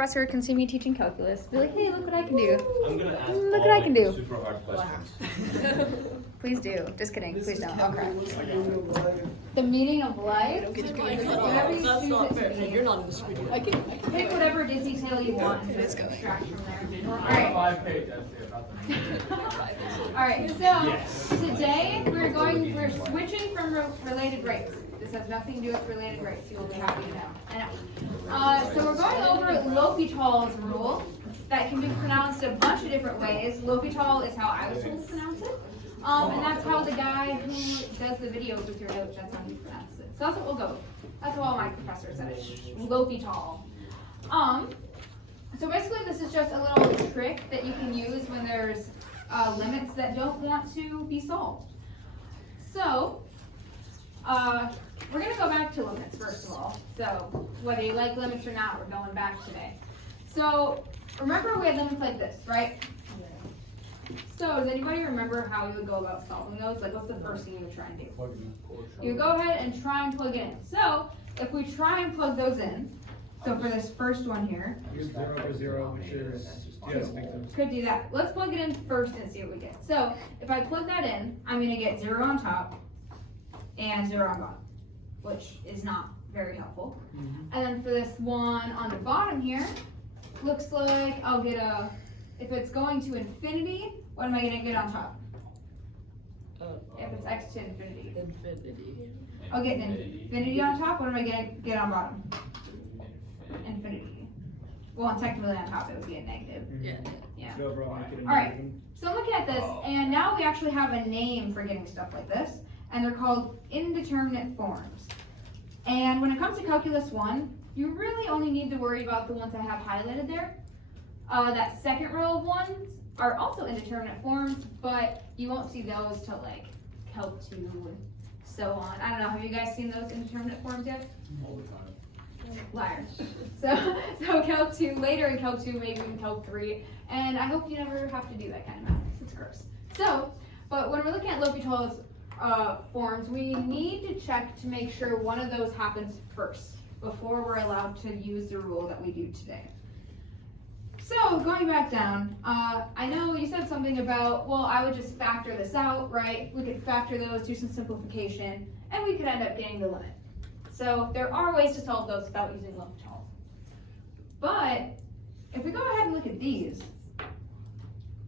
professor can see me teaching calculus, be like, hey, look what I can do. I'm gonna ask Look what I can do. super hard questions. Please do. Just kidding. Please don't. I'll cry. The meaning of life. Whatever you That's choose not it to fair. be. You're not in this video. I can. Pick whatever Disney tale you want and just extract from there. Alright. 5-page essay about the Alright, so today we're switching from related rates. This has nothing to do with related rates. You will be happy to know. I know. So we're going over L'Hopital's rule that can be pronounced a bunch of different ways. L'Hopital is how I was told to pronounce it. And that's how the guy who does the videos with your notes, that's how he pronounces it. So that's what we'll go with. That's what all my professors said. L'Hopital. So basically this is just a little trick that you can use when there's limits that don't want to be solved. So, we're going to go back to limits first of all. So, whether you like limits or not, we're going back today. So, remember we had limits like this, right? So, does anybody remember how you would go about solving those? Like, what's the first thing you would try and do? You go ahead and try and plug it in. So, if we try and plug those in, so for this first one here, 0 over 0, which is just because. could do that. Let's plug it in first and see what we get. So, if I plug that in, I'm going to get 0 on top and 0 on bottom, which is not very helpful. And then for this one on the bottom here, looks like I'll get a, if it's going to infinity, what am I going to get on top? If it's x to infinity. Infinity. I'll get an infinity on top. What am I going to get on bottom? Infinity. Well, technically on top it would be a negative. Yeah. Yeah. So overall, make it a Alright. negative. So I'm looking at this, and now we actually have a name for getting stuff like this, and they're called indeterminate forms. And when it comes to Calculus 1, you really only need to worry about the ones I have highlighted there. That second row of ones are also indeterminate forms, but you won't see those till like Calc 2 and so on. I don't know, have you guys seen those indeterminate forms yet? All the time. Liar. So Calc 2, later in Calc 2, maybe in Calc 3, and I hope you never have to do that kind of math, it's gross. So, but when we're looking at L'Hopital's forms, we need to check to make sure one of those happens first, before we're allowed to use the rule that we do today. So, going back down, I know you said something about, well, I would just factor this out, right? We could factor those, do some simplification, and we could end up getting the limit. So there are ways to solve those without using L'Hopital. But if we go ahead and look at these,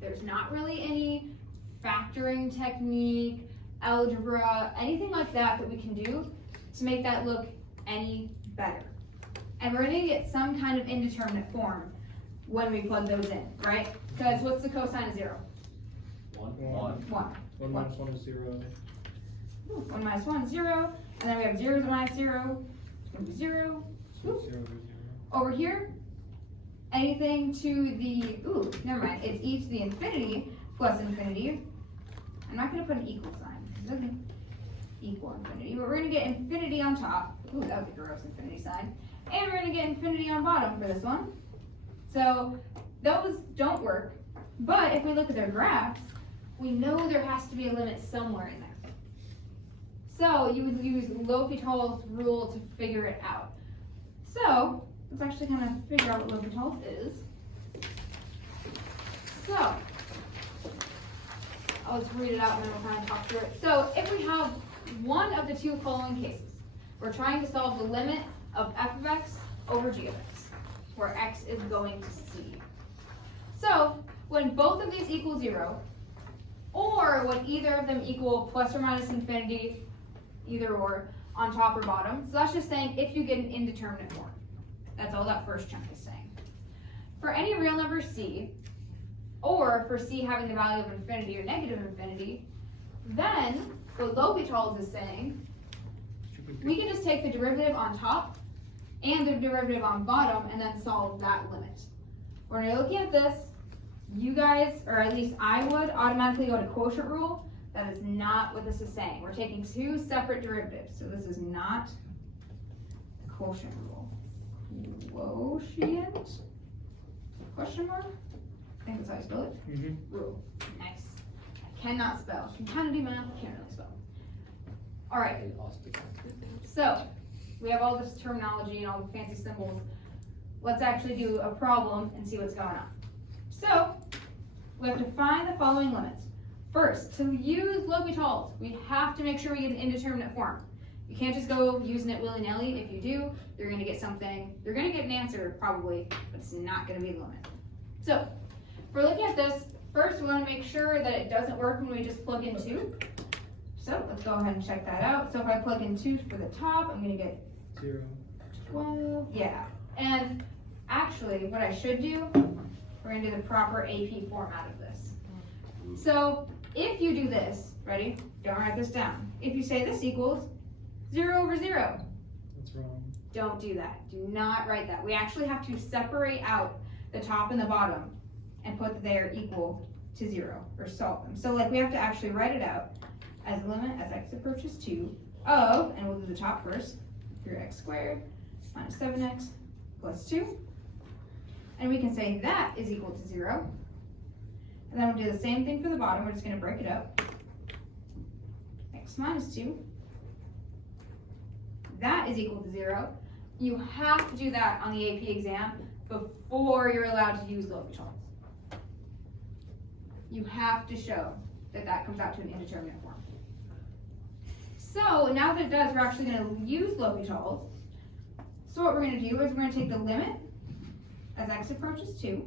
there's not really any factoring technique, algebra, anything like that that we can do to make that look any better. And we're going to get some kind of indeterminate form when we plug those in, right? Because what's the cosine of 0? 1. 1 minus 1 is 0. 1 minus 1 is 0. And then we have 0 minus 0, it's going to be 0. So 0 over 0. Over here, anything to the, never mind, it's e to the infinity plus infinity. I'm not going to put an equal sign, it doesn't equal infinity, but we're going to get infinity on top. That was a gross infinity sign. And we're going to get infinity on bottom for this one. So those don't work, but if we look at their graphs, we know there has to be a limit somewhere in there. So you would use L'Hopital's rule to figure it out. So let's actually kind of figure out what L'Hopital's is. So I'll just read it out and then we'll kind of talk through it. So if we have one of the two following cases, we're trying to solve the limit of f of x over g of x, where x is going to c. So when both of these equal 0, or when either of them equal plus or minus infinity, either or, on top or bottom. So that's just saying if you get an indeterminate form. That's all that first chunk is saying. For any real number c, or for c having the value of infinity or negative infinity, then what L'Hopital's is saying, we can just take the derivative on top and the derivative on bottom and then solve that limit. When you're looking at this, you guys, or at least I would, automatically go to quotient rule. That is not what this is saying. We're taking two separate derivatives, so this is not the quotient rule. Quotient? Question mark? I think that's how you spell it. Rule. Nice. I cannot spell. Can kind of do math, can't really spell. All right. So we have all this terminology and all the fancy symbols. let's actually do a problem and see what's going on. So, we have to find the following limits. First, to use L'Hopital's, we have to make sure we get an indeterminate form. You can't just go using it willy-nilly. If you do, you're gonna get something, you're gonna get an answer probably, but it's not gonna be the limit. So, if we're looking at this, first we wanna make sure that it doesn't work when we just plug in 2. So, let's go ahead and check that out. So if I plug in 2 for the top, I'm gonna get 0. 12, yeah. And actually, what I should do, we're gonna do the proper AP format of this. So, if you do this, ready? Don't write this down. If you say this equals 0 over 0, That's wrong. don't do that. Do not write that. We actually have to separate out the top and the bottom and put that they are equal to 0, or solve them. So like we have to actually write it out as a limit as x approaches 2 of, and we'll do the top first, 3x squared minus 7x plus 2. And we can say that is equal to 0. And then we'll do the same thing for the bottom. We're just going to break it up. X minus 2. That is equal to 0. You have to do that on the AP exam before you're allowed to use L'Hopital's. You have to show that that comes out to an indeterminate form. So now that it does, we're actually going to use L'Hopital's. So what we're going to do is we're going to take the limit as x approaches 2.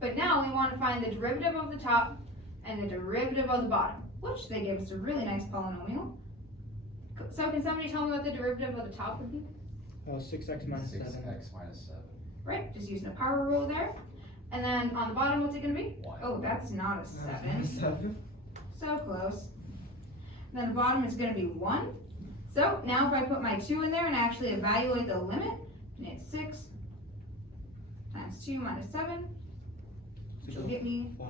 But now we want to find the derivative of the top and the derivative of the bottom, which they give us a really nice polynomial. So can somebody tell me what the derivative of the top would be? 6x minus 7. 6x minus 7. Right, just using a power rule there. And then on the bottom, what's it going to be? 1. Oh, that's not a 7. 7. So close. And then the bottom is going to be 1. So now if I put my 2 in there and actually evaluate the limit, it's 6 times 2 minus 7, which will get me 5.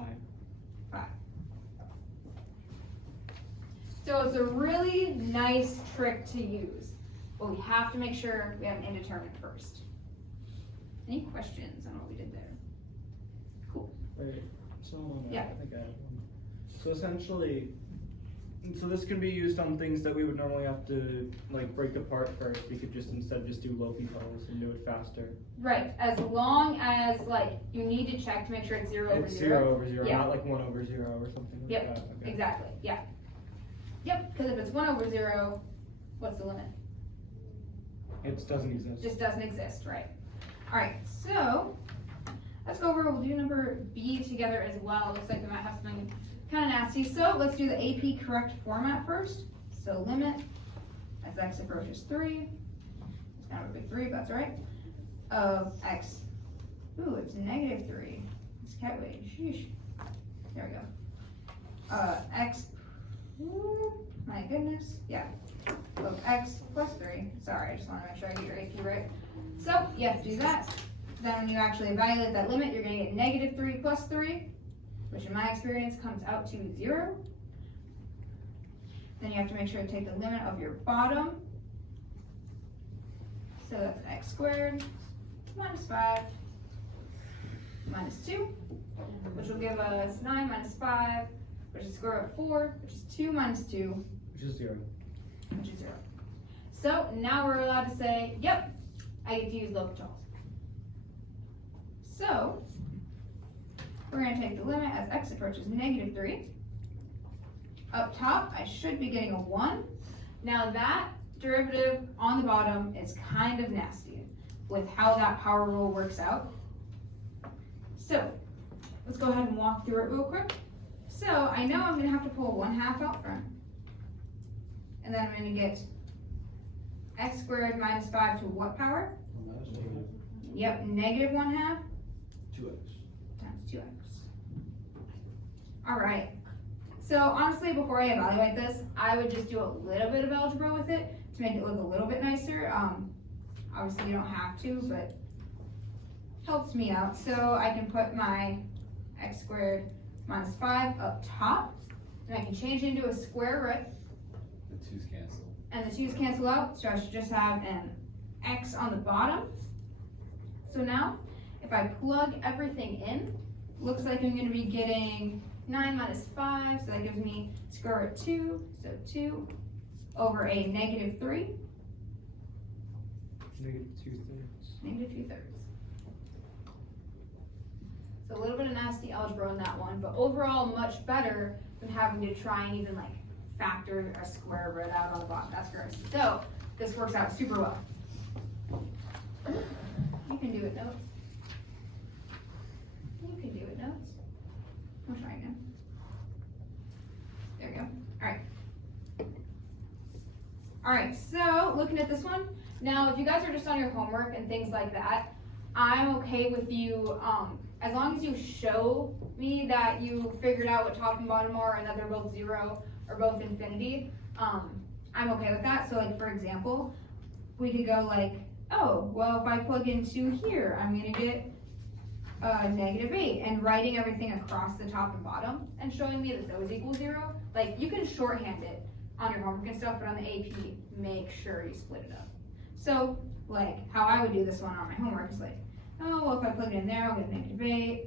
So it's a really nice trick to use, but we have to make sure we have an indeterminate first. Any questions on what we did there? Cool. Wait, so Yeah. I think I have one. So essentially, so this can be used on things that we would normally have to like break apart first. We could just instead just do L'Hopital's and do it faster. Right, as long as like you need to check to make sure it's 0 over It's 0. 0 over 0, Yeah. not like 1 over 0 or something like Yep, that. Okay. exactly, yeah. Yep, because if it's 1 over 0, what's the limit? It doesn't exist. Just doesn't exist, right? Alright, so let's go over, we'll do number B together as well. Looks like we might have something kind of nasty. So let's do the AP correct format first. So limit as x approaches 3. It's kind of a big 3, but that's alright. Of x, ooh, it's negative 3. It's cat weight, sheesh. There we go. X, ooh, my goodness, yeah. Of x plus 3. Sorry, I just want to make sure I get your AP right. So you have to do that. Then when you actually evaluate that limit, you're going to get negative 3 plus 3, which in my experience comes out to 0. Then you have to make sure to take the limit of your bottom. So that's x squared minus 5 minus 2, which will give us 9 minus 5, which is square root of 4, which is 2 minus 2, Which is 0. which is 0. So now we're allowed to say, yep, I get to use L'Hopital's. So we're going to take the limit as x approaches negative 3. Up top, I should be getting a 1. Now that derivative on the bottom is kind of nasty with how that power rule works out. So let's go ahead and walk through it real quick. So I know I'm going to have to pull 1/2 out front. And then I'm going to get x squared minus 5 to what power? Yep, negative 1/2 2x. times 2x. All right. So honestly, before I evaluate this, I would just do a little bit of algebra with it to make it look a little bit nicer. Obviously you don't have to, but helps me out. So I can put my x squared minus 5 up top, and I can change it into a square root, The 2's cancel. and the 2's cancel out, so I should just have an x on the bottom. So now, if I plug everything in, looks like I'm going to be getting 9 minus 5, so that gives me square root 2, so 2 over a negative 3. Negative 2/3. negative 2/3. So a little bit of nasty algebra on that one, but overall much better than having to try and even like factor a square root out on the bottom. That's gross. So this works out super well. You can do it, notes. You can do it, notes. I'll try again. There we go. Alright. Alright, so looking at this one, now if you guys are just on your homework and things like that, I'm okay with you, as long as you show me that you figured out what top and bottom are and that they're both 0 or both infinity, I'm okay with that. So like for example, we could go like, oh, well if I plug in 2 here, I'm gonna get negative 8, and writing everything across the top and bottom and showing me that those equal 0. Like you can shorthand it on your homework and stuff, but on the AP, make sure you split it up. So like how I would do this one on my homework is like, oh, well if I plug it in there, I'll get a negative 8,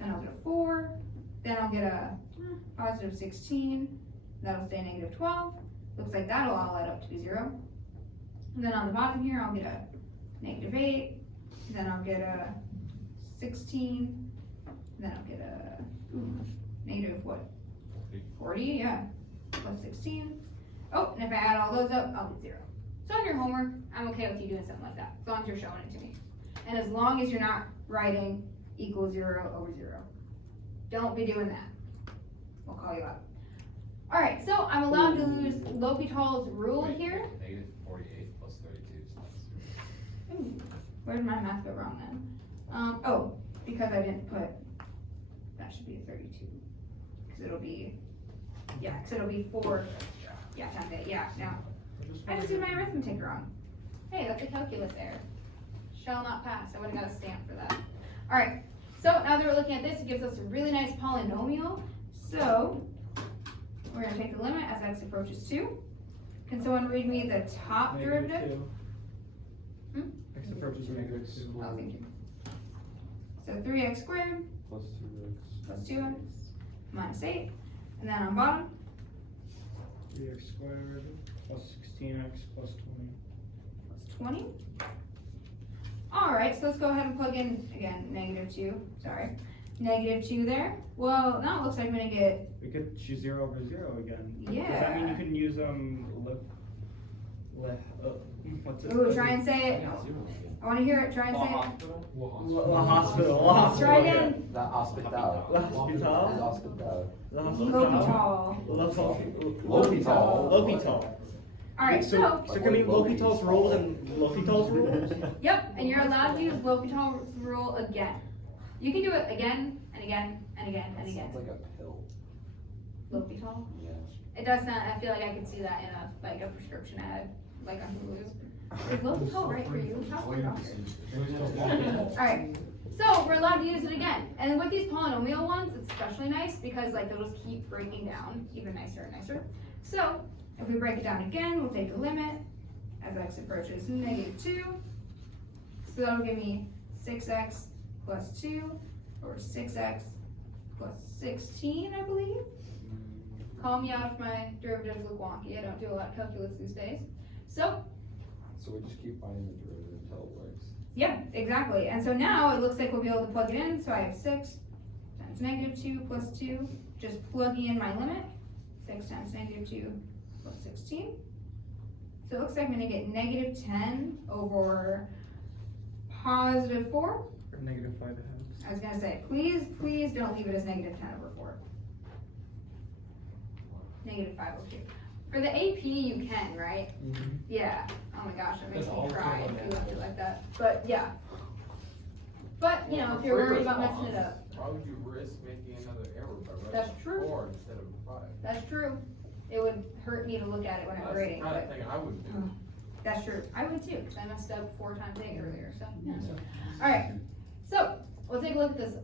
then I'll get a 4, then I'll get a positive 16, that'll stay negative 12. Looks like that'll all add up to be 0. And then on the bottom here, I'll get a negative 8, then I'll get a 16, then I'll get a negative what? 40, yeah, plus 16. Oh, and if I add all those up, I'll get 0. So on your homework, I'm okay with you doing something like that, as long as you're showing it to me. And as long as you're not writing equals 0 over 0. Don't be doing that. We'll call you out. All right, so I'm allowed to use L'Hopital's rule here. Negative 48 plus 32 is not 0. Ooh, where did my math go wrong then? Oh, because I didn't put, that should be a 32. Because it'll be, yeah, because it'll be 4, yeah, times 8, yeah, no. I just did my arithmetic wrong. Hey, that's a calculus error. Shall not pass. I would have got a stamp for that. All right, so now that we're looking at this, it gives us a really nice polynomial. So we're going to take the limit as x approaches 2. Can someone read me the top derivative? X approaches negative 2. Oh, thank you. So 3x squared Plus 2x. plus 2x minus 8. And then on bottom, 3x squared plus 16x plus 20. plus 20. All right, so let's go ahead and plug in, again, negative 2, sorry. Negative 2 there. Well, now it looks like I'm going to get, We could choose 0 over 0 again. Does that yeah. mean you can use, what's it? Ooh, try and say it. I want to hear it, try and say it. Hospital? La hospital. Try again. La hospital. La hospital. La hospital. La L'Hopital. L'Hopital. L'Hopital. All right, so, can we L'Hopital's rules and L'Hopital's rules? yep, and you're allowed to use L'Hopital's rule again. You can do it again, and again, and again, and again. Sounds like a pill. L'Hopital? Yeah. It does sound, I feel like I could see that in a, like a prescription ad, like on Hulu. Is L'Hopital right for you? Talk to your doctor. Alright, so we're allowed to use it again. And with these polynomial ones, it's especially nice because like they'll just keep breaking down even nicer and nicer. So if we break it down again, we'll take the limit as x approaches negative 2. So that'll give me 6x plus 2, or 6x plus 16, I believe. Call me out if my derivatives look wonky. I don't do a lot of calculus these days. So we just keep finding the derivative until it works. yeah, exactly. And so now it looks like we'll be able to plug it in. So I have 6 times negative 2 plus 2, just plugging in my limit. 6 times negative 2 plus 16. So it looks like I'm going to get negative 10 over positive 4. Or negative 5 ahead. I was going to say, please don't leave it as negative 10 over 4. Negative 5 over 2. For the AP, you can, right? Mm-hmm. Yeah. Oh my gosh, that makes That's me all cry it's if all you left it like that. But yeah. But, you know, if you're worried about messing it up. Why would you risk making another error by That's writing true. 4 instead of 5? That's true. It would hurt me to look at it when I'm That's grading, the kind of but thing I would do. that's true. I would too, because I messed up 4 times 8 earlier, so, yeah. Alright, so, we'll take a look at this,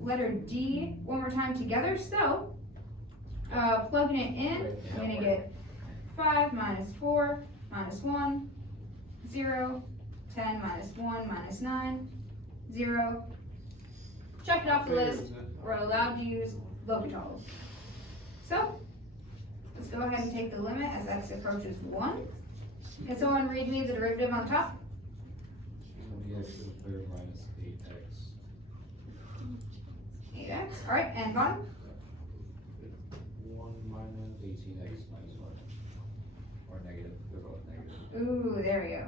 letter D one more time together. So, plugging it in, I'm gonna get 5 minus 4 minus 1, 0, 10 minus 1 minus 9, 0. Check it off the list. We're allowed to use L'Hopital's. So, let's go ahead and take the limit as x approaches 1. Can someone read me the derivative on top? 20x to the third minus 8x. 8x, alright, and bottom? 1 minus 18x minus 1. Or negative, they're both negative. Ooh, there we go.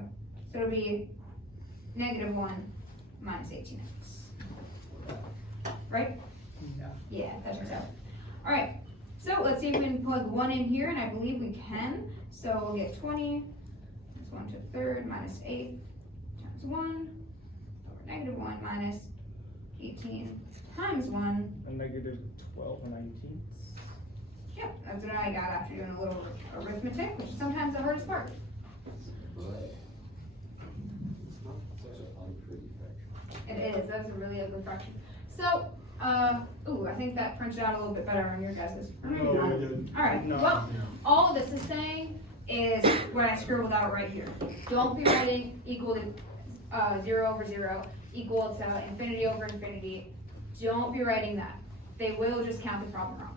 So it'll be -1 minus 18x. Right? Yeah. Yeah, that checks out. Alright, so let's see if we can plug 1 in here, and I believe we can. So we'll get 20, that's 1 to the third, minus 8 times 1, over -1 minus 18 times 1. A negative 12 and 19. Yep, that's what I got after doing a little arithmetic, which is sometimes the hardest part. But such an unpretty fraction. It is, that's a really ugly fraction. So, ooh, I think that printed out a little bit better on your guys's. Or maybe No, not. it didn't. Alright, No. well, all this is saying is what I scribbled out right here. Don't be writing equal to 0 over 0, equal to infinity over infinity. Don't be writing that. They will just count the problem wrong.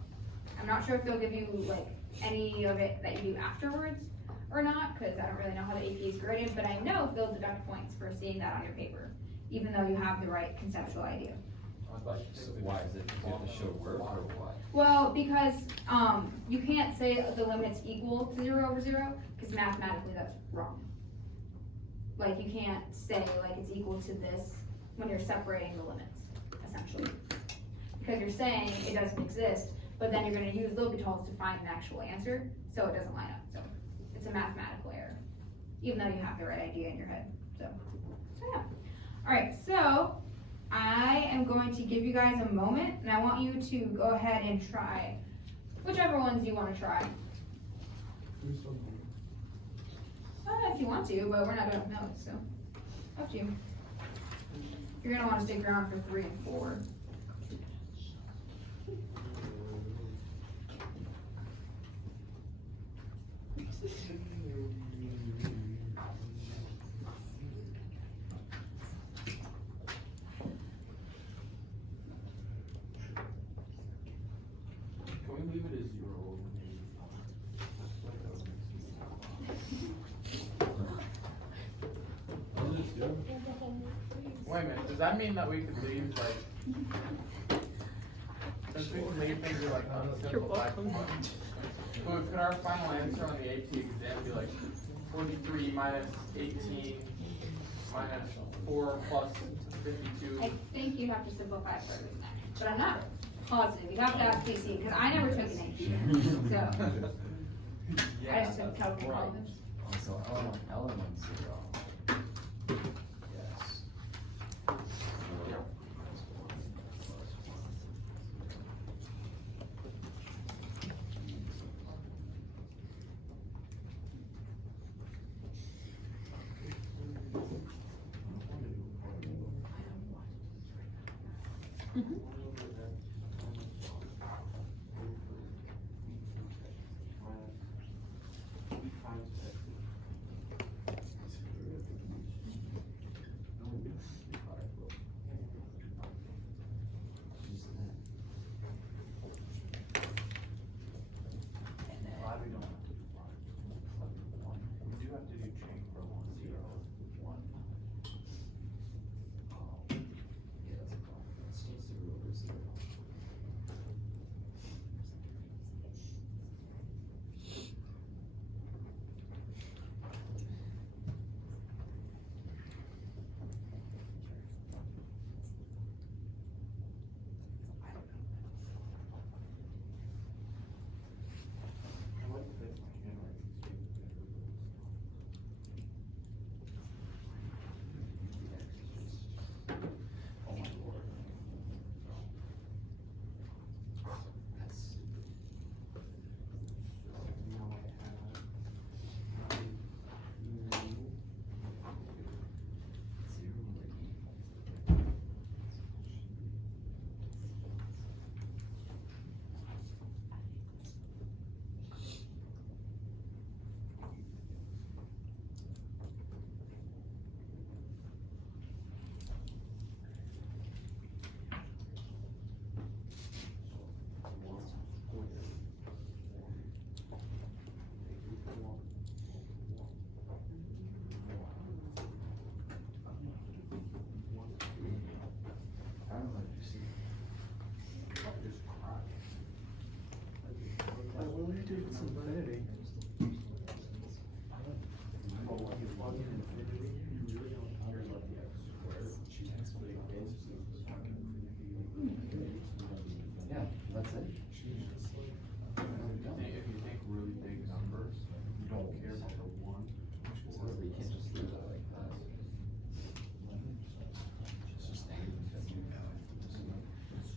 I'm not sure if they'll give you like any of it that you do afterwards or not, because I don't really know how the AP is graded, but I know they'll deduct points for seeing that on your paper, even though you have the right conceptual idea. I thought you So said why is it, you have to show work or what? Well, because you can't say the limit's equal to 0 over 0, because mathematically that's wrong. Like you can't say like it's equal to this when you're separating the limits, essentially. Because you're saying it doesn't exist, but then you're gonna use L'Hopital's to find an actual answer, so it doesn't line up, so it's a mathematical error. Even though you have the right idea in your head, so yeah. Alright, so I am going to give you guys a moment, and I want you to go ahead and try whichever ones you want to try. If you want to, but we're not done with notes, so up to you. You're gonna want to stick around for 3 and 4. Can we leave it as 0? Wait a minute, does that mean that we could leave like, since we can leave things like You're unsimplified? welcome. Could our final answer on the AP exam be like 43 minus 18 minus 4 plus 52? I think you have to simplify it further than that, but I'm not positive. You have to ask PC, because I never took an AP, so I just took calculus. So element 0. Yes. Glad we don't have to do 1. We do have to do chain for 1, 0, 1. Yeah, that's a problem. It's still 0 over 0.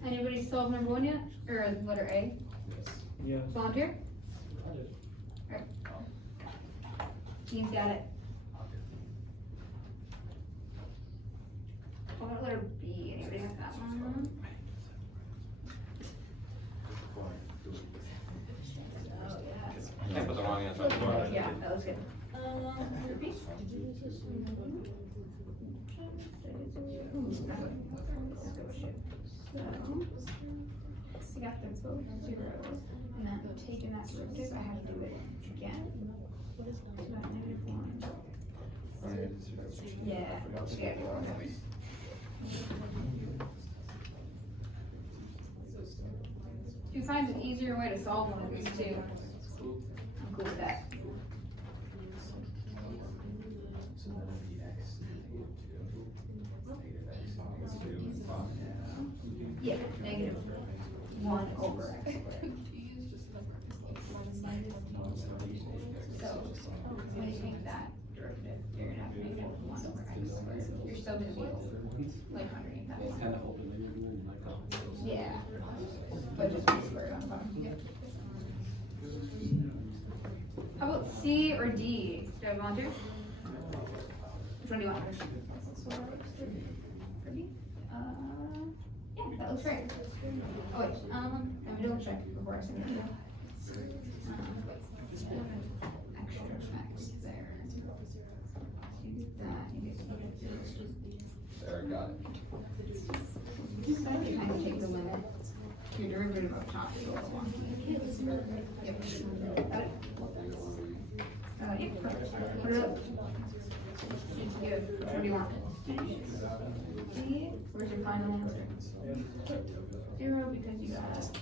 Anybody solve number 1 yet? Or letter A? Yes. Volunteer? Alright. Dean's got it. What about letter B? Anybody have that one? Oh, yeah. Can't put the wrong answer on the board. Yeah, that was good. Letter B? So, you got the both zeros, and then taking that derivative, I have to do it again. So that -1. Yeah, yeah, if you find an easier way to solve one of these two, I'm cool with that. So then it'd be x negative x equals 2. Yeah, -1 over x squared. So, when you take that derivative, you're gonna have -1 over x squared. You're still gonna be like underneath that one. Kind of hoping that you're doing like a. Yeah, but just one squared on top. Yep. How about C or D? Do I have volunteers? Which one do you want? For D? Yeah, that looks right. Oh wait, let me double check before I send it to you. Extra X there. You get that, you get There, got it. you kind of take the limit. Your derivative up top is a little wonky. Yep. Got it? Yeah, perfect. Put it up. What do you want? D? Where's your final answer? 0 because you got.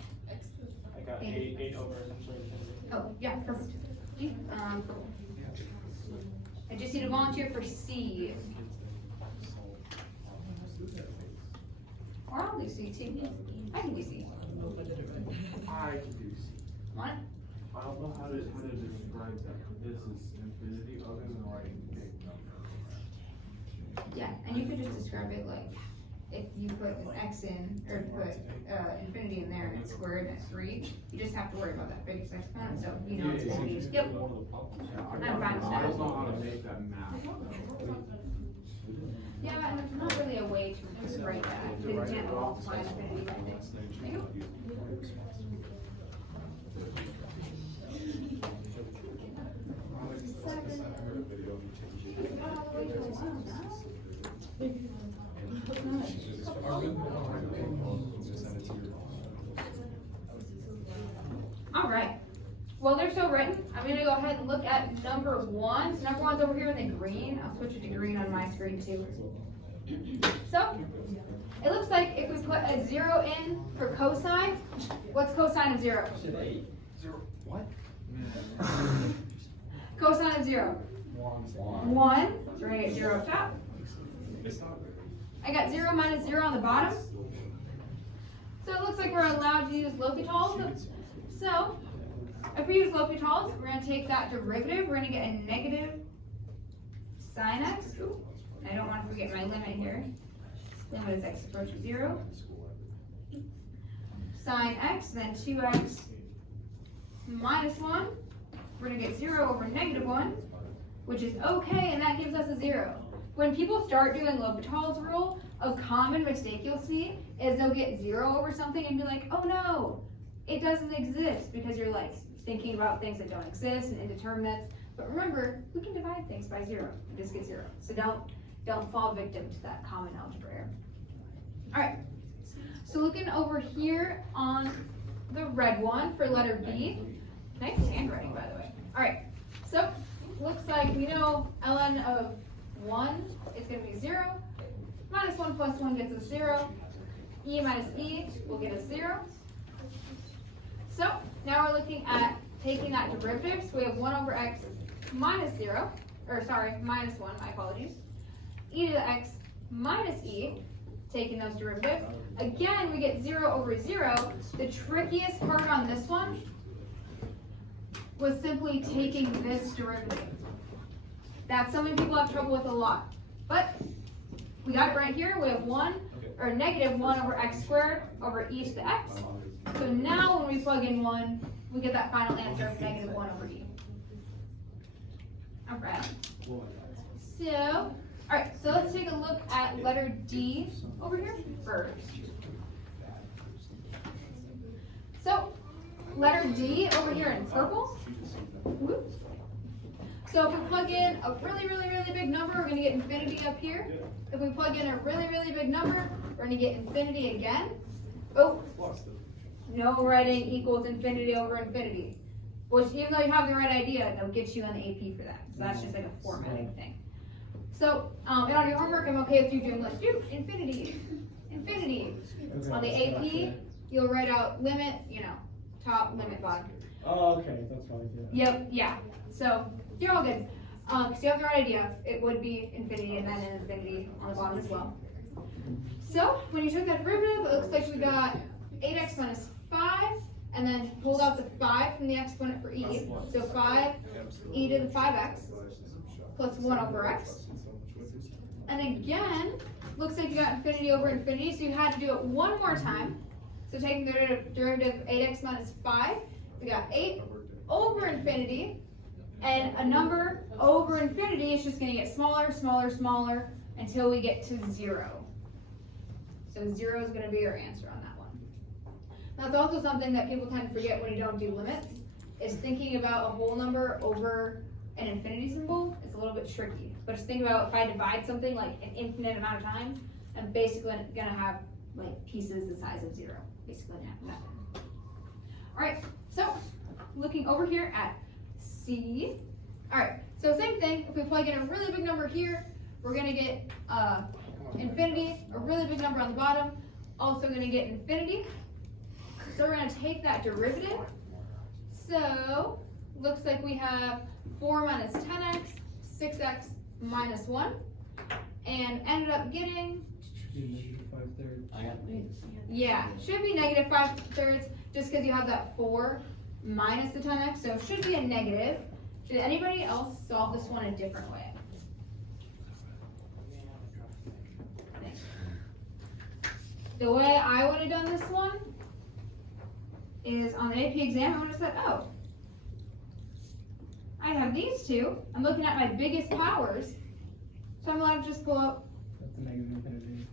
I got 8 over essentially infinity. Oh, yeah, perfect. D, purple. I just need a volunteer for C. Or I'll do C too. I can do C. I can do C. Want it? I don't know how to describe that. This is infinity other than writing big numbers. Yeah, and you could just describe it like, if you put an X in, or put, infinity in there and it's squared and it's 3, you just have to worry about that biggest exponent, so you know it's gonna be, yep. I'm fine with I don't know that. how to make that math. Yeah, and there's not really a way to write that, because you can't multiply infinity by things. There you go. All right. Well, they're still written. I'm gonna go ahead and look at number 1. So number 1's over here in the green. I'll switch it to green on my screen too. So, it looks like if we put a 0 in for cosine, what's cosine of 0? What? Cosine of 0. 1. So we're gonna get 0 up top. I got 0 minus 0 on the bottom. So it looks like we're allowed to use L'Hopital's. So, if we use L'Hopital's, we're gonna take that derivative, we're gonna get a negative sine x. I don't want to forget my limit here. Limit is x approaches 0. Sine x, then 2x minus 1. We're gonna get 0 over negative 1, which is okay, and that gives us a 0. When people start doing L'Hopital's rule, a common mistake you'll see is they'll get 0 over something and be like, oh no, it doesn't exist, because you're like thinking about things that don't exist and indeterminates. But remember, we can divide things by 0 and just get 0. So don't fall victim to that common algebra error. All right. So looking over here on the red one for letter B. Nice handwriting, by the way. All right. So looks like we know ln of 1 is going to be 0. Minus 1 plus 1 gets us 0. E minus E will get us 0. So now we're looking at taking that derivative. So we have 1 over x minus 0, or sorry, minus 1, my apologies. E to the x minus E, taking those derivatives. Again, we get 0 over 0. The trickiest part on this one was simply taking this derivative. That's something people have trouble with a lot. But we got it right here. We have 1 or negative 1 over x squared over e to the x. So now when we plug in 1, we get that final answer of negative 1 over e. Alright. So, alright, so let's take a look at letter D over here first. So, letter D over here in purple. Whoops. So if we plug in a really big number, we're going to get infinity up here. If we plug in a really big number, we're going to get infinity again. Oh, no writing equals infinity over infinity. Which, even though you have the right idea, they'll get you on the AP for that. So that's just like a formatting thing. So, and on your homework, I'm okay with you doing like, infinity. On the AP, you'll write out limit, top, limit, bottom. Oh, okay, that's what I did. Yep, yeah. So, you're all good. Because you have the right idea, it would be infinity and then an infinity on the bottom as well. So, when you took that derivative, it looks like we got 8x minus 5, and then pulled out the 5 from the exponent for e. So 5 e to the 5x plus 1 over x. And again, looks like you got infinity over infinity, so you had to do it one more time. So taking the derivative of 8x minus 5, we got 8 over infinity, and a number over infinity is just going to get smaller until we get to 0. So 0 is going to be our answer on that one. That's also something that people tend to forget when you don't do limits, is thinking about a whole number over an infinity symbol. It's a little bit tricky. But just think about if I divide something like an infinite amount of times, I'm basically going to have like pieces the size of 0. Basically that. Alright, so looking over here at C. Alright, so same thing. If we plug in a really big number here, we're going to get infinity, a really big number on the bottom, also going to get infinity. So we're going to take that derivative. So, looks like we have 4 minus 10x, 6x minus 1, and ended up getting, I got me. yeah, should be negative 5/3, just because you have that 4 minus the 10x, so it should be a negative. Should anybody else solve this one a different way? The way I would have done this one is on the AP exam, I would have said, oh, I have these two. I'm looking at my biggest powers, so I'm allowed to just pull up That's a negative infinity.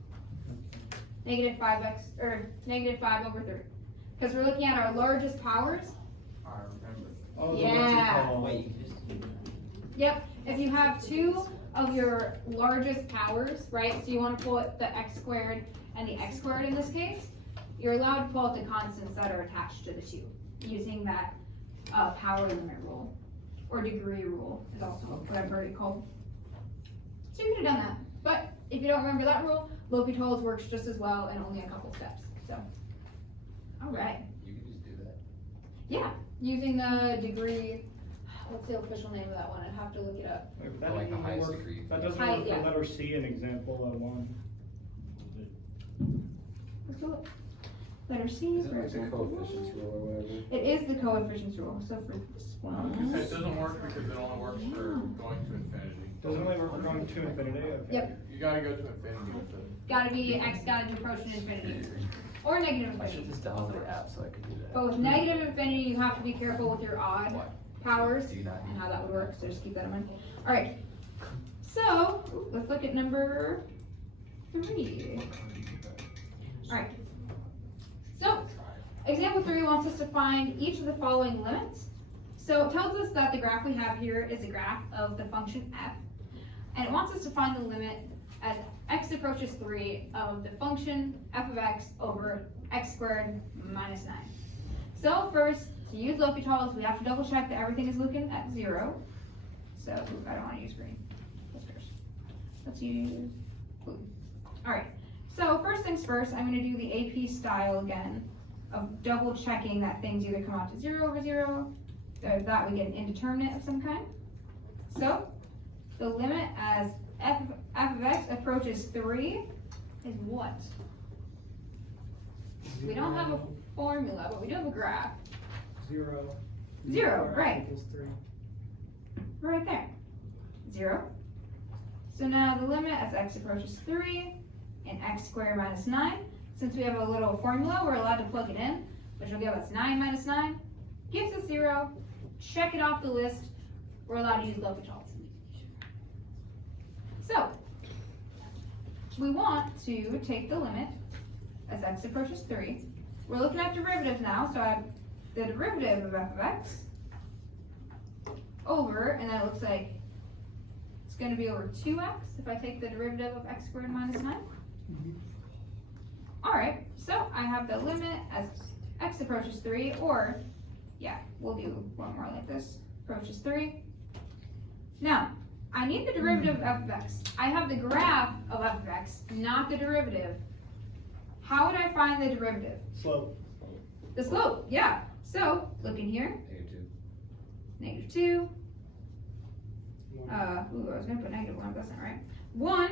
negative 5x, or negative 5 over 3. Because we're looking at our largest powers. I remember. Oh, the Yeah. what's it called? Wait, you just. Yep, if you have 2 of your largest powers, right, so you want to pull it the x squared and the x squared in this case, you're allowed to pull out the constants that are attached to the 2 using that power limit rule, or degree rule is also what I've heard it called. So you could have done that, but if you don't remember that rule, L'Hopital's works just as well and only a couple steps, so. Alright, You can just do that. yeah, using the degree, what's the official name of that one? I'd have to look it up. Wait, but that Like the doesn't highest work. degree. That doesn't High- work yeah. for letter C in example 1. Let's go look. Letter C Is it for like the example. coefficients rule or whatever? It is the coefficients rule, so for this It one. doesn't work because it only works for going to infinity. Doesn't only work for going to infinity? Okay. Yep, You gotta go to infinity with it. gotta be, x gotta be approaching infinity. Or negative I should infinity. just download the app so I could do that. But with negative infinity, you have to be careful with your odd powers Do you not? and how that would work, so just keep that in mind. Alright, so, let's look at number 3. Alright. So, example 3 wants us to find each of the following limits. So it tells us that the graph we have here is a graph of the function f, and it wants us to find the limit as x approaches 3 of the function f of x over x squared minus 9. So first, to use L'Hopital's, we have to double check that everything is looking at 0. So, I don't want to use green. That's first. Let's use blue. Alright. So first things first, I'm going to do the AP style again of double checking that things either come out to 0 over 0, or that we get an indeterminate of some kind. So the limit as f of x approaches 3 is what? We don't have a formula, but we do have a graph. 0. 0, right. Equals 3. Right there. 0. So now the limit as x approaches 3 and x squared minus 9. Since we have a little formula, we're allowed to plug it in, which will give us 9 minus 9, gives us 0. Check it off the list. We're allowed to use L'Hopital's. So, we want to take the limit as x approaches 3. We're looking at derivatives now, so I have the derivative of f of x over, and then it looks like it's going to be over 2x if I take the derivative of x squared minus 9. Alright, so I have the limit as x approaches 3, or, yeah, we'll do one more like this, approaches 3. Now, I need the derivative of f of x. I have the graph of f of x, not the derivative. How would I find the derivative? Slope. The slope, yeah. So, look in here, Negative 2. negative 2. I was gonna put negative 1, but that's not right. 1,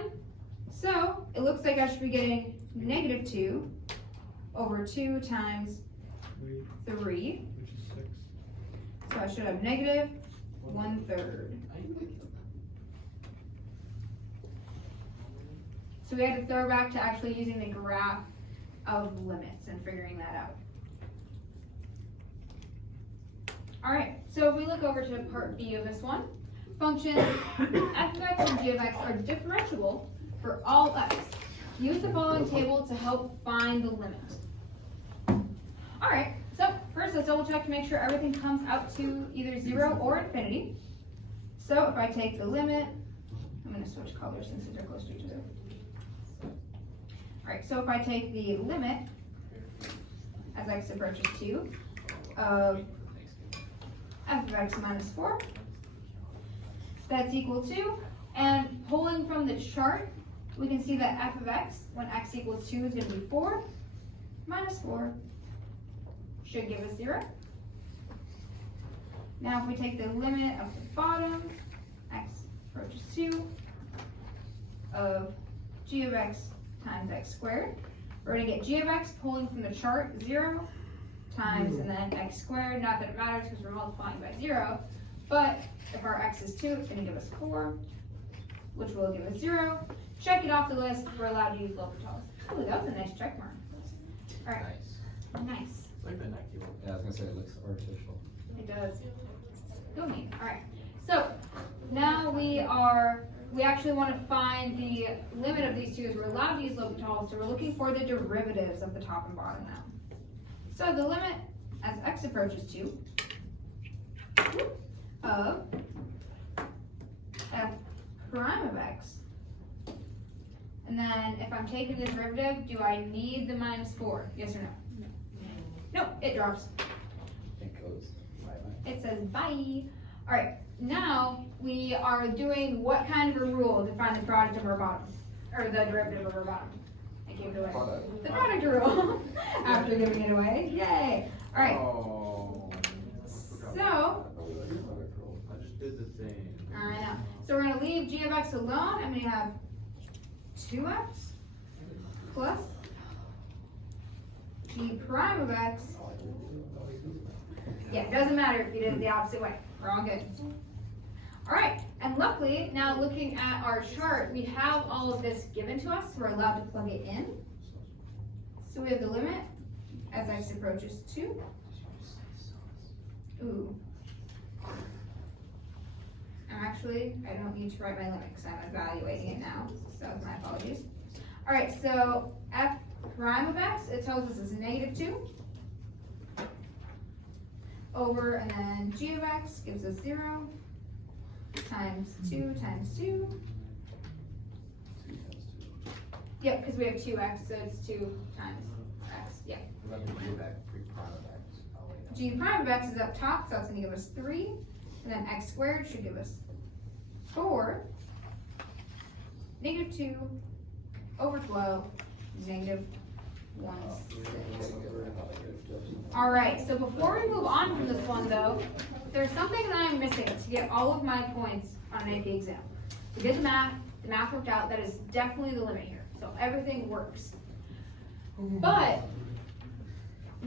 so it looks like I should be getting negative 2 over 2 times 3, Which is 6. so I should have negative 1/3. So we had to throw back to actually using the graph of limits and figuring that out. Alright, so if we look over to part B of this one, functions f of x and g of x are differentiable for all x. Use the following table to help find the limit. Alright, so first let's double check to make sure everything comes out to either 0 or infinity. So if I take the limit, I'm going to switch colors since these are close to each other. Alright, so if I take the limit as x approaches 2 of f of x minus 4, that's equal to, and pulling from the chart, we can see that f of x, when x equals 2, is going to be 4 minus 4, should give us 0. Now if we take the limit of the bottom, x approaches 2, of g of x times x squared, we're going to get g of x pulling from the chart 0 times and then x squared, not that it matters because we're multiplying by 0, but if our x is 2, it's going to give us 4, which will give us 0. Check it off the list, we're allowed to use L'Hopital's. Ooh, that was a nice check mark. Alright, nice. It's like the Nike one. Yeah, I was gonna say it looks artificial. It does. Go me. Alright, so now we actually want to find the limit of these two, as we're allowed to use L'Hopital's, so we're looking for the derivatives of the top and bottom now. So the limit as x approaches 2 of f prime of x, and then if I'm taking the derivative, do I need the minus 4? Yes or no? No, it drops. It goes. Bye-bye. It says bye. Alright, now we are doing what kind of a rule to find the product of our bottom? Or the derivative of our bottom? I gave it away. The product rule. After giving it away. Yay! Alright, Oh. so, I just did the thing. I know. So we're going to leave g of x alone, and we have 2x plus g prime of x. Yeah, it doesn't matter if you did it the opposite way. We're all good. Alright, and luckily, now looking at our chart, we have all of this given to us. We're allowed to plug it in. So we have the limit as x approaches 2. Ooh. Actually, I don't need to write my limit because I'm evaluating it now. So my apologies. Alright, so f prime of x, it tells us is negative 2. Over, and then g of x gives us 0 times 2 times 2. Yep, because we have 2x, so it's 2 times x. Yep. What about the G back, 3 prime of X? G prime of x is up top, so that's going to give us 3. And then x squared should give us 4. Negative 2 over 12 is negative 1/6. Alright, so before we move on from this one though, there's something that I'm missing to get all of my points on an AP exam. We did the math worked out, that is definitely the limit here. So everything works. But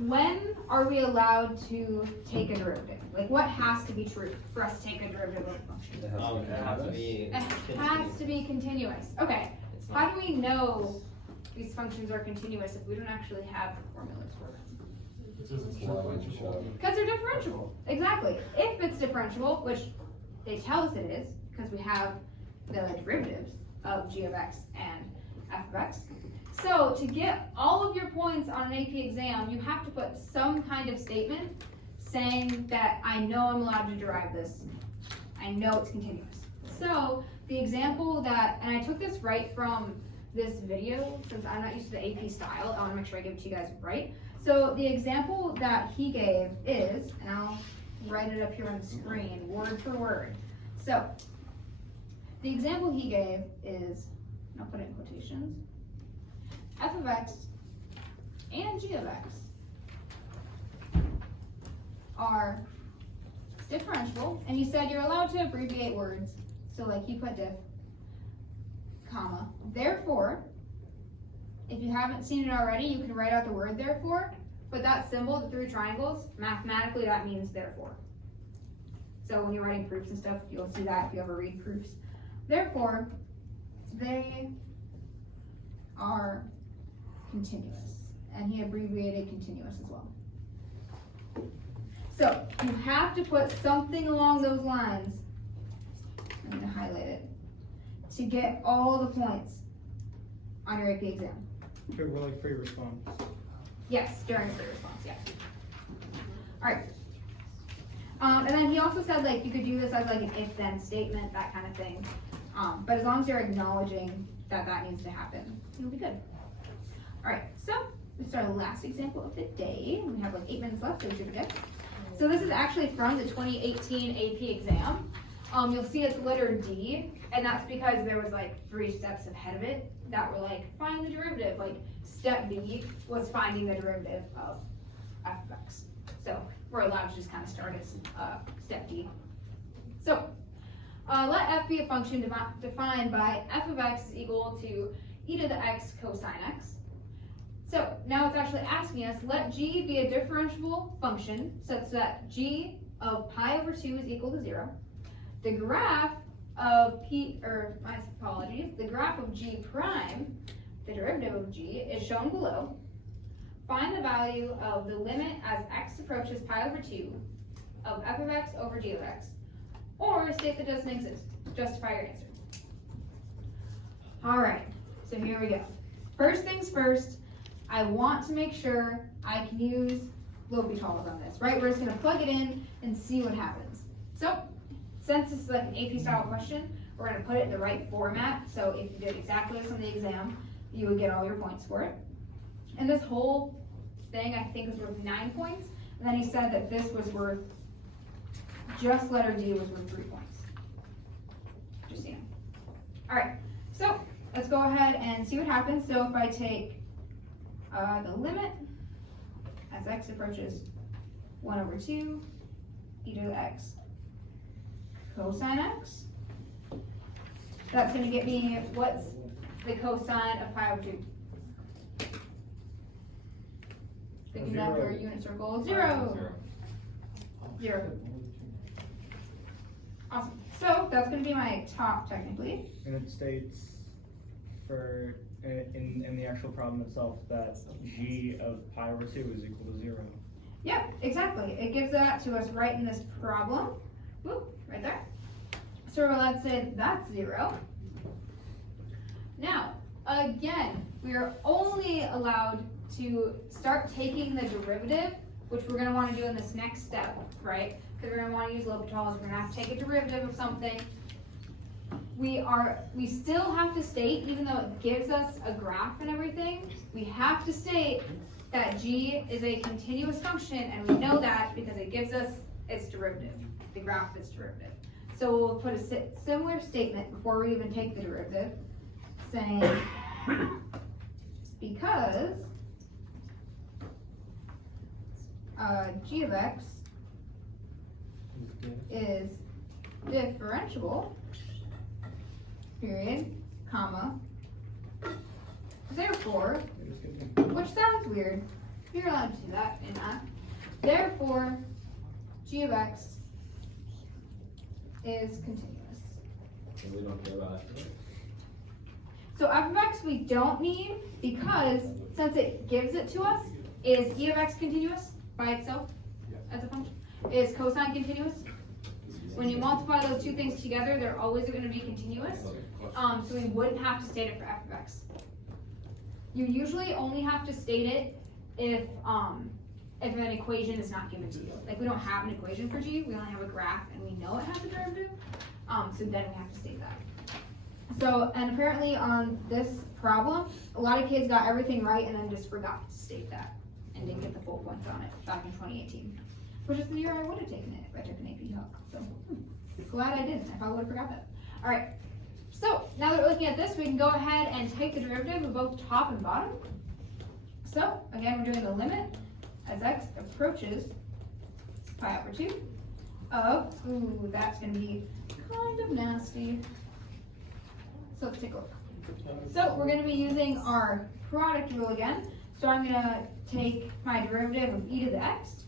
when are we allowed to take a derivative? Like what has to be true for us to take a derivative of a function? It has to be It has to be continuous. Okay, It's how not, do we know these functions are continuous if we don't actually have the formulas for them? Because they're differentiable. Exactly. If it's differentiable, which they tell us it is, because we have the derivatives of g of x and f of x. So to get all of your points on an AP exam, you have to put some kind of statement saying that I know I'm allowed to derive this. I know it's continuous. So the example that, and I took this right from this video, since I'm not used to the AP style, I want to make sure I give it to you guys right. So the example that he gave is, and I'll write it up here on the screen, word for word. So the example he gave is, and I'll put it in quotations, f of x and g of x are differentiable, and you said you're allowed to abbreviate words, so like you put diff, comma, therefore, if you haven't seen it already, you can write out the word therefore, but that symbol, the three triangles, mathematically that means therefore. So when you're writing proofs and stuff, you'll see that if you ever read proofs. Therefore, they are continuous, and he abbreviated continuous as well. So you have to put something along those lines, I'm going to highlight it, to get all the points on your AP exam. For like free response. Yes, during free response, yeah. Alright. And then he also said like you could do this as like an if-then statement, that kind of thing. But as long as you're acknowledging that that needs to happen, you'll be good. Alright, so we start the last example of the day. We have like 8 minutes left, so we should be good. So this is actually from the 2018 AP exam. You'll see it's letter D, and that's because there was like 3 steps ahead of it that were like, find the derivative. Like step B was finding the derivative of f of x. So we're allowed to just kind of start as step D. So let f be a function defined by f of x is equal to e to the x cosine x. So now it's actually asking us, let g be a differentiable function such that g of pi over 2 is equal to 0. The graph of the graph of g prime, the derivative of g, is shown below. Find the value of the limit as x approaches pi over 2 of f of x over g of x, or state that doesn't exist. Justify your answer. Alright, so here we go. First things first, I want to make sure I can use L'Hopital's on this, right? We're just going to plug it in and see what happens. So, since this is like an AP style question, we're going to put it in the right format, so if you did exactly this on the exam, you would get all your points for it. And this whole thing, I think, is worth 9 points, and then he said that this was worth, just letter D was worth 3 points. Just saying. Alright, so let's go ahead and see what happens. So if I take the limit as x approaches 1 over 2 e to the x cosine x, that's going to get me, what's the cosine of pi over 2? Thinking Zero. after a unit circle, 0. 0. Awesome. So that's going to be my top technically. And it states for in the actual problem itself that g of pi over 2 is equal to 0. Yep, exactly. It gives that to us right in this problem. Whoop, right there. So let's say that's 0. Now, again, we are only allowed to start taking the derivative, which we're going to want to do in this next step, right? Because we're going to want to use L'Hopital's. We're going to have to take a derivative of something. We still have to state, even though it gives us a graph and everything, we have to state that g is a continuous function, and we know that because it gives us its derivative, the graph of its derivative. So we'll put a similar statement before we even take the derivative, saying because g of x is differentiable, period, comma, therefore, which sounds weird, you're allowed to do that in math, therefore, g of x is continuous. And we don't care about after that. So f of x we don't need because since it gives it to us, is e of x continuous by itself as a function? Is cosine continuous? When you multiply those two things together, they're always going to be continuous. So we wouldn't have to state it for f of x. You usually only have to state it if an equation is not given to you. Like we don't have an equation for g, we only have a graph and we know it has a derivative. So then we have to state that. So, and apparently on this problem, a lot of kids got everything right and then just forgot to state that and didn't get the full points on it back in 2018, which is the year I would have taken it if I took an AP Calc. So, glad I didn't. I probably would have forgot that. All right. So, now that we're looking at this, we can go ahead and take the derivative of both top and bottom. So, again, we're doing the limit as x approaches pi over 2 of, ooh, that's going to be kind of nasty. So let's take a look. So we're going to be using our product rule again. So I'm going to take my derivative of e to the x,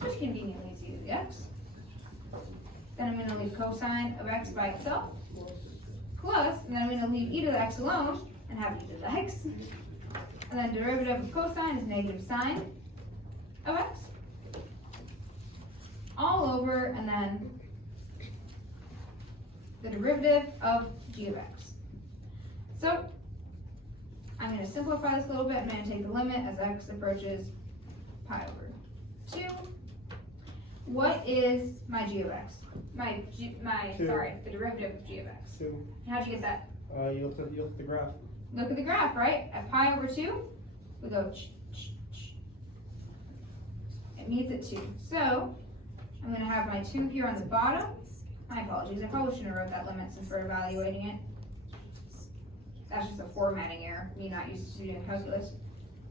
which conveniently is e to the x. Then I'm going to leave cosine of x by itself, plus, and then I'm going to leave e to the x alone and have e to the x. And then derivative of cosine is negative sine of x. All over, and then the derivative of g of x. So, I'm going to simplify this a little bit. I'm going to take the limit as x approaches pi over 2. What is my g of x? The derivative of g of x. 2. How'd you get that? You look at the graph. Look at the graph, right? At pi over 2, we go it meets at 2. So, I'm going to have my 2 here on the bottom. My apologies, I probably shouldn't have wrote that limit since we're evaluating it. That's just a formatting error, me not used to doing calculus.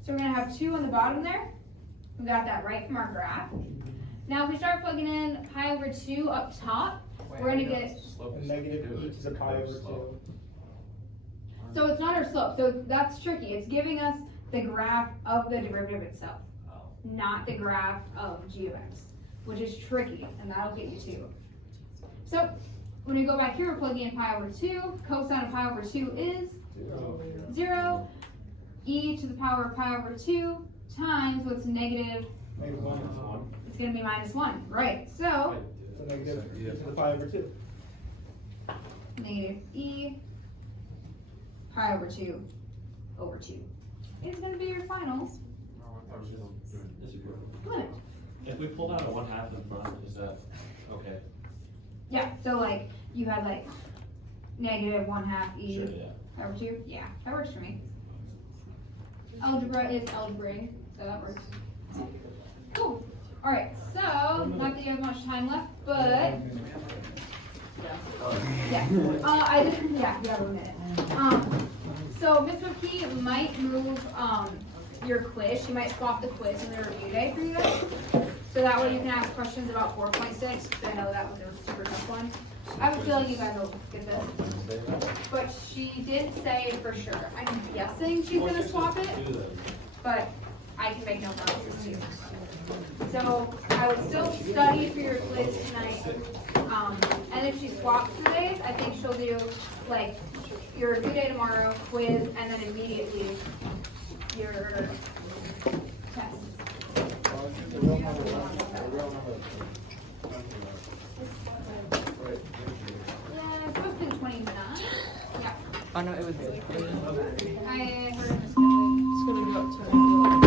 So we're going to have 2 on the bottom there. We got that right from our graph. Now if we start plugging in pi over 2 up top, we're going to get... Negative e to the pi over 2. So it's not our slope, so that's tricky. It's giving us the graph of the derivative itself, not the graph of g of x, which is tricky, and that'll get you 2. So when we go back here, we're plugging in pi over 2. Cosine of pi over 2 is 0. E to the power of pi over 2 times what's negative? Negative 1. It's going to be minus 1, right? So Negative e to the pi over 2. negative e pi over 2 over 2 is going to be your final limit. If we pulled out a 1/2 in front, is that okay? Yeah, so like you had like negative 1/2 e Sure, yeah. pi over 2. Yeah, that works for me. Algebra is algebraic, so that works. Cool. All right, so not that you have much time left, but yeah, I didn't. Yeah, you have a minute. So Ms. McKee might move your quiz. She might swap the quiz in the review day for you guys, so that way you can ask questions about 4.6. Because I know that was a super tough one. I have a feeling you guys will get this, but she did say for sure. I'm guessing she's gonna swap it, but I can make no promises to you. So I would still study for your quiz tonight. And if she swaps the days, I think she'll do like your review day tomorrow, quiz, and then immediately your test. Yeah, it's supposed to be 29. Yeah. Oh no, it was. I heard It's gonna go up to